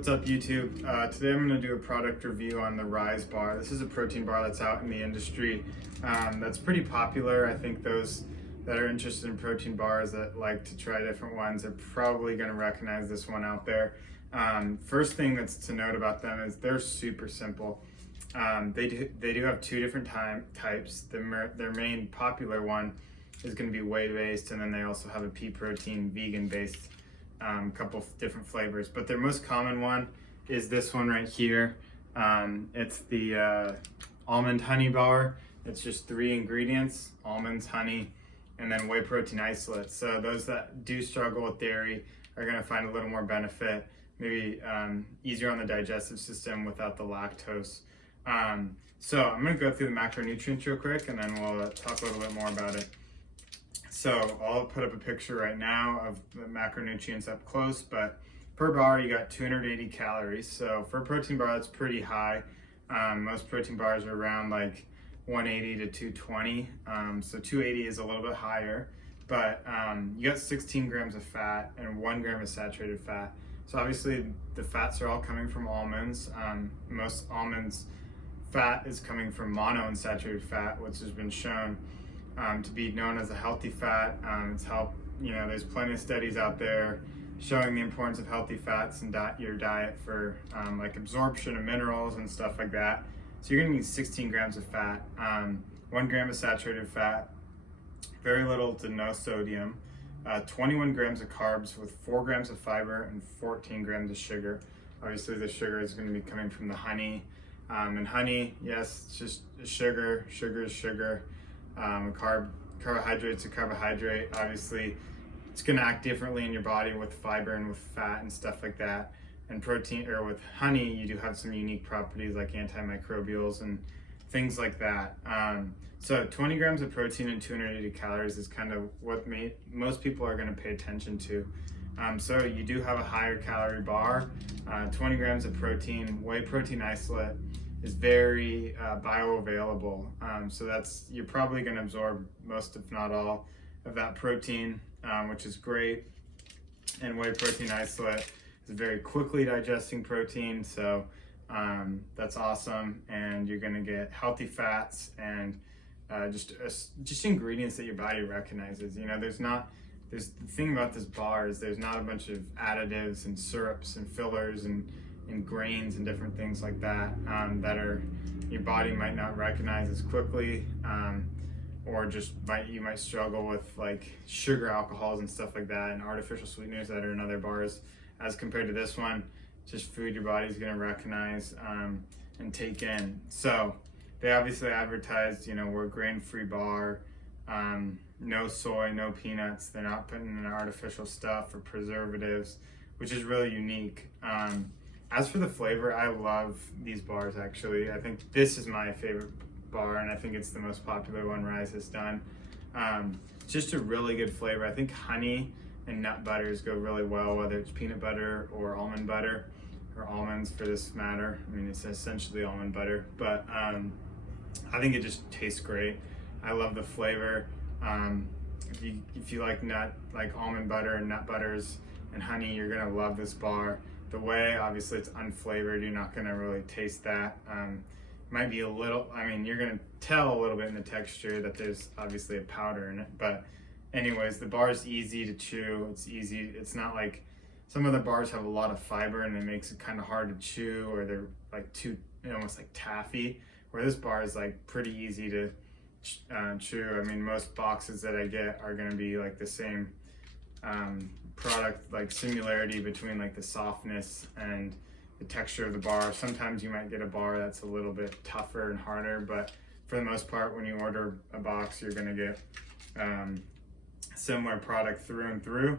What's up YouTube? Today I'm going to do a product review on the Rise bar. This is a protein bar that's out in the industry that's pretty popular. I think those that are interested in protein bars that like to try different ones are probably going to recognize this one out there. First thing that's to note about them is they're super simple. They do have two different types. Their main popular one is going to be whey based, and then they also have a pea protein vegan based couple different flavors, but their most common one is this one right here. It's the almond honey bar. It's just 3 ingredients: almonds, honey, and then whey protein isolate. So those that do struggle with dairy are going to find a little more benefit, maybe easier on the digestive system without the lactose. So I'm going to go through the macronutrients real quick, and then we'll talk a little bit more about it. So I'll put up a picture right now of the macronutrients up close, but per bar you got 280 calories. So for a protein bar, that's pretty high. Most protein bars are around like 180 to 220. So 280 is a little bit higher, but you got 16 grams of fat and 1 gram of saturated fat. So obviously the fats are all coming from almonds. Most almonds fat is coming from monounsaturated fat, which has been shown to be known as a healthy fat. There's plenty of studies out there showing the importance of healthy fats in your diet for like absorption of minerals and stuff like that. So you're gonna need 16 grams of fat, 1 gram of saturated fat, very little to no sodium, 21 grams of carbs with 4 grams of fiber and 14 grams of sugar. Obviously the sugar is gonna be coming from the honey. And honey, yes, it's just sugar. Sugar is sugar. Carbohydrates are carbohydrate. Obviously it's going to act differently in your body with fiber and with fat and stuff like that. And protein, or with honey, you do have some unique properties like antimicrobials and things like that. So 20 grams of protein and 280 calories is kind of what most people are going to pay attention to. So you do have a higher calorie bar, 20 grams of protein. Whey protein isolate is very bioavailable. So you're probably going to absorb most, if not all, of that protein, which is great. And whey protein isolate is a very quickly digesting protein, so that's awesome. And you're going to get healthy fats and just ingredients that your body recognizes. There's the thing about this bar is there's not a bunch of additives and syrups and fillers and grains and different things like that that your body might not recognize as quickly, or just you might struggle with like sugar alcohols and stuff like that, and artificial sweeteners that are in other bars. As compared to this one, just food your body's going to recognize and take in. So they obviously advertised, we're a grain-free bar, no soy, no peanuts. They're not putting in artificial stuff or preservatives, which is really unique. As for the flavor, I love these bars actually. I think this is my favorite bar, and I think it's the most popular one Rise has done. Just a really good flavor. I think honey and nut butters go really well, whether it's peanut butter or almond butter, or almonds for this matter. I mean, it's essentially almond butter, but I think it just tastes great. I love the flavor. If you like almond butter and nut butters and honey, you're gonna love this bar. The whey, obviously it's unflavored, you're not gonna really taste that. Might be a little, you're gonna tell a little bit in the texture that there's obviously a powder in it, but anyways, the bar is easy to chew. It's easy. It's not like some of the bars have a lot of fiber and it makes it kind of hard to chew, or they're like too, almost like taffy, where this bar is like pretty easy to chew. Most boxes that I get are gonna be like the same product, like similarity between like the softness and the texture of the bar. Sometimes you might get a bar that's a little bit tougher and harder, but for the most part, when you order a box, you're gonna get similar product through and through.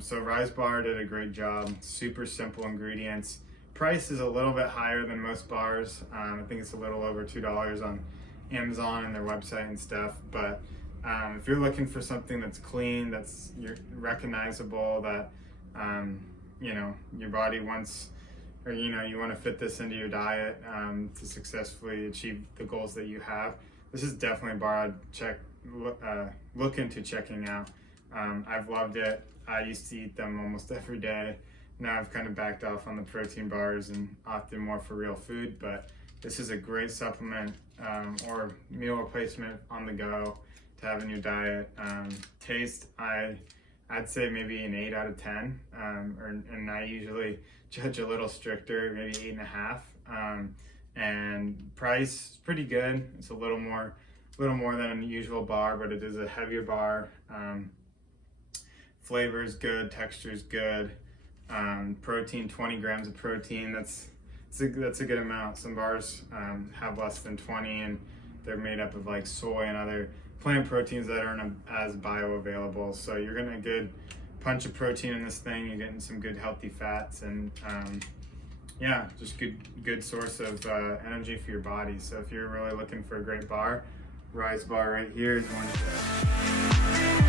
So Rise Bar did a great job. Super simple ingredients. Price is a little bit higher than most bars. I think it's a little over $2 on Amazon and their website and stuff, but if you're looking for something that's clean, that's recognizable, that your body wants, or you want to fit this into your diet to successfully achieve the goals that you have, this is definitely a bar I'd look into checking out. I've loved it. I used to eat them almost every day now I've kind of backed off on the protein bars and opted more for real food, but this is a great supplement or meal replacement on the go to have in your diet. Taste, I'd say maybe an 8 out of 10, and I usually judge a little stricter, maybe 8.5. And price is pretty good. It's a little more than a usual bar, but it is a heavier bar. Flavor is good, texture is good. Protein, 20 grams of protein. That's a good amount. Some bars have less than 20, and they're made up of like soy and other plant proteins that aren't as bioavailable. So you're getting a good punch of protein in this thing. You're getting some good healthy fats, and yeah, just good source of energy for your body. So if you're really looking for a great bar, Rise Bar right here is one to go.